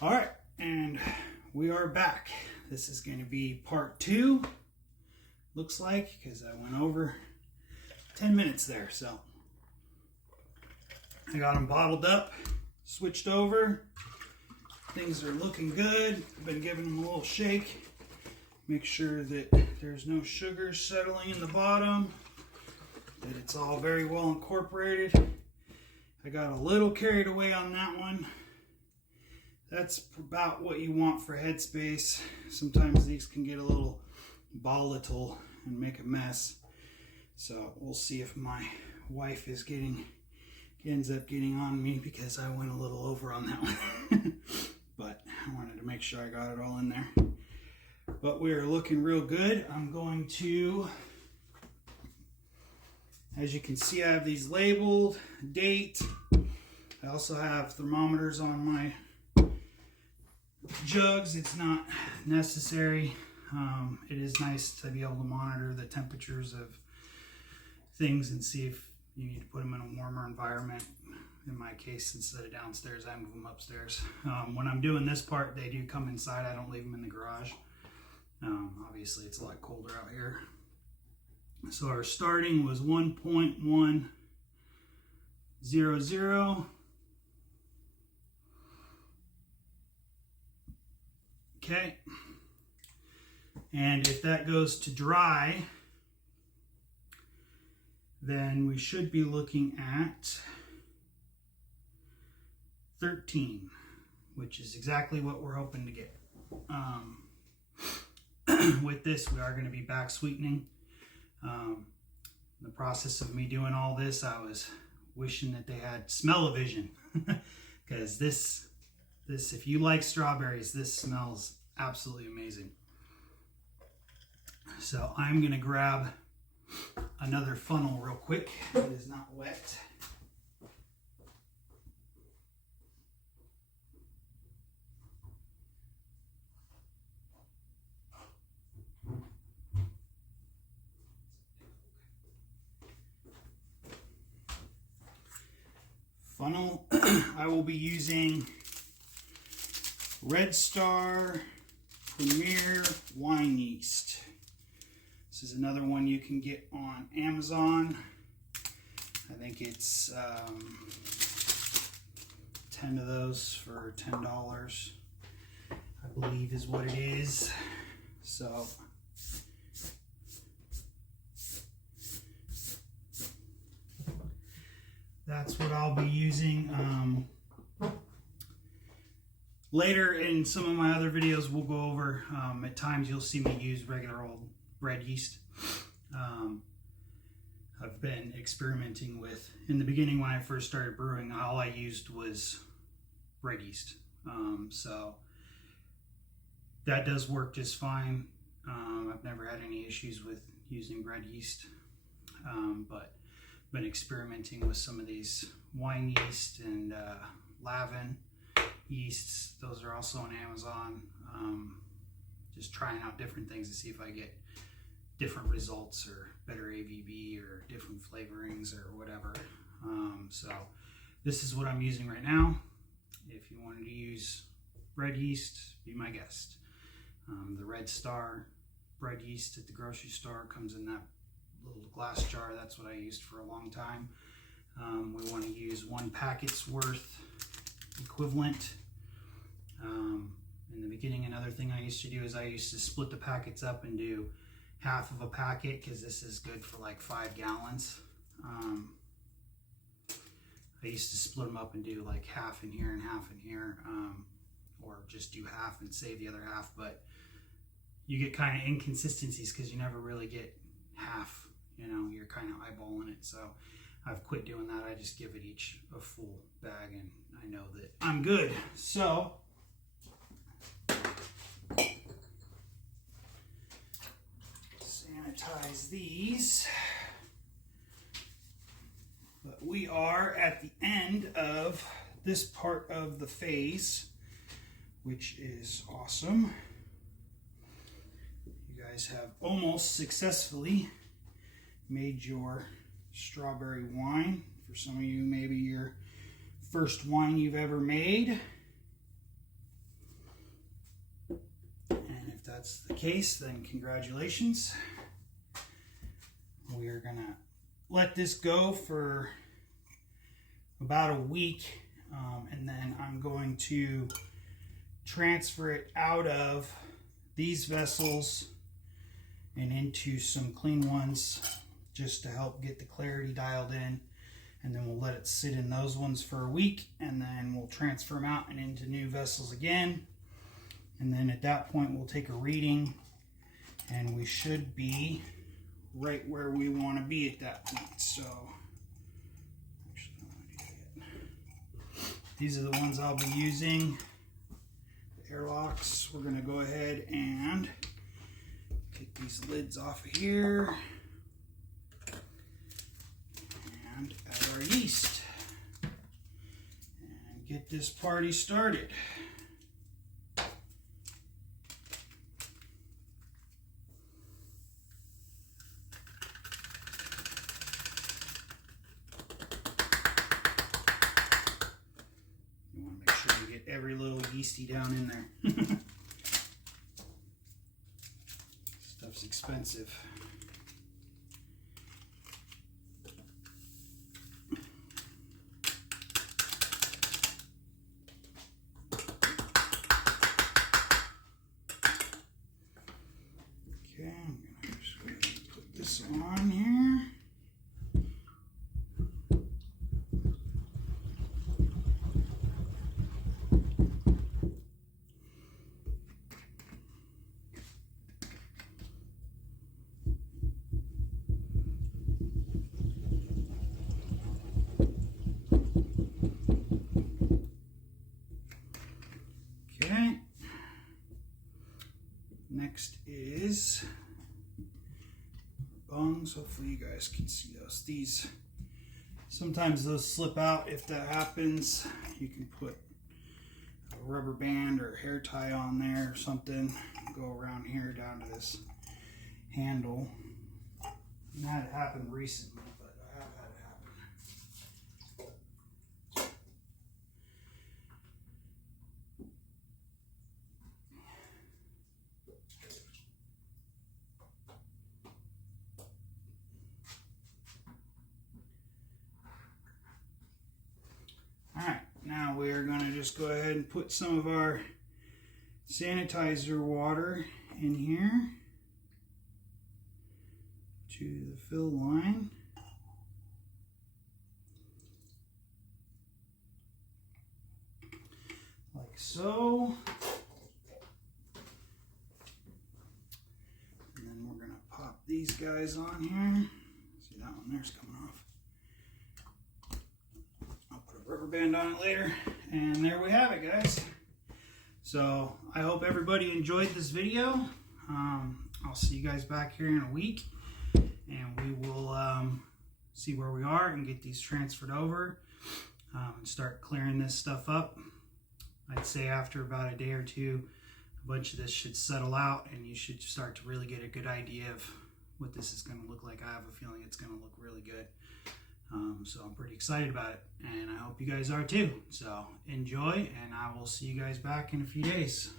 All right, and we are back. This is going to be part 2, looks like, because I went over 10 minutes there. So I got them bottled up, switched over. Things are looking good. I've been giving them a little shake. Make sure that there's no sugar settling in the bottom, that it's all very well incorporated. I got a little carried away on that one. That's about what you want for headspace. Sometimes these can get a little volatile and make a mess. So we'll see if my wife ends up getting on me because I went a little over on that one. But I wanted to make sure I got it all in there. But we are looking real good. I'm going to, as you can see, I have these labeled, date. I also have thermometers on my jugs. It's not necessary. It is nice to be able to monitor the temperatures of things and see if you need to put them in a warmer environment. In my case, instead of downstairs, I move them upstairs. When I'm doing this part, they do come inside. I don't leave them in the garage. Obviously, it's a lot colder out here. So our starting was 1.100. Okay. And if that goes to dry, then we should be looking at 13, which is exactly what we're hoping to get. With this, we are going to be back sweetening. In the process of me doing all this, I was wishing that they had smell-o-vision, because this, if you like strawberries, this smells absolutely amazing. So I'm going to grab another funnel real quick that is not wet. Funnel, I will be using Red Star Premier Wine Yeast. This is another one you can get on Amazon. I think it's 10 of those for $10, I believe is what it is. So that's what I'll be using. Later in some of my other videos, we'll go over, at times you'll see me use regular old red yeast. I've been experimenting with, in the beginning when I first started brewing, all I used was red yeast. So that does work just fine. I've never had any issues with using red yeast, but been experimenting with some of these wine yeast and Lavin yeasts. Those are also on Amazon. Just trying out different things to see if I get different results or better ABV or different flavorings or whatever. So this is what I'm using right now. If you wanted to use red yeast, be my guest. The Red Star bread yeast at the grocery store comes in that little glass jar. That's what I used for a long time. We want to use 1 packet's worth equivalent. In the beginning, another thing I used to do is I used to split the packets up and do half of a packet, because this is good for like 5 gallons. I used to split them up and do like half in here and half in here, or just do half and save the other half, but you get kind of inconsistencies because you never really get half. You're kind of eyeballing it. So I've quit doing that. I just give it each a full bag and I know that I'm good. So sanitize these. But we are at the end of this part of the phase, which is awesome. You guys have almost successfully made your strawberry wine. For some of you, maybe your first wine you've ever made. And if that's the case, then congratulations. We are gonna let this go for about a week, and then I'm going to transfer it out of these vessels and into some clean ones just to help get the clarity dialed in. And then we'll let it sit in those ones for a week, and then we'll transfer them out and into new vessels again. And then at that point we'll take a reading, and we should be right where we want to be at that point. So actually, I don't want to do that yet. These are the ones I'll be using, the airlocks. We're going to go ahead and take these lids off of here and add our yeast and get this party started. You want to make sure you get every little yeasty down in there. Stuff's expensive. Okay, I'm gonna just go ahead and put this on here. Okay. Next is bungs. Hopefully you guys can see those. These, sometimes those slip out. If that happens, you can put a rubber band or hair tie on there or something. Go around here down to this handle. And that had happened recently, but I have had it happen. Alright, now we are going to just go ahead and put some of our sanitizer water in here to the fill line. Like so. And then we're going to pop these guys on here. See, that one there's coming off. Rubber band on it later, and there we have it, guys. So I hope everybody enjoyed this video. I'll see you guys back here in a week, and we will see where we are and get these transferred over and start clearing this stuff up. I'd say after about a day or two, a bunch of this should settle out, and you should start to really get a good idea of what this is going to look like. I have a feeling it's going to look really good. So I'm pretty excited about it, and I hope you guys are too. So enjoy, and I will see you guys back in a few days.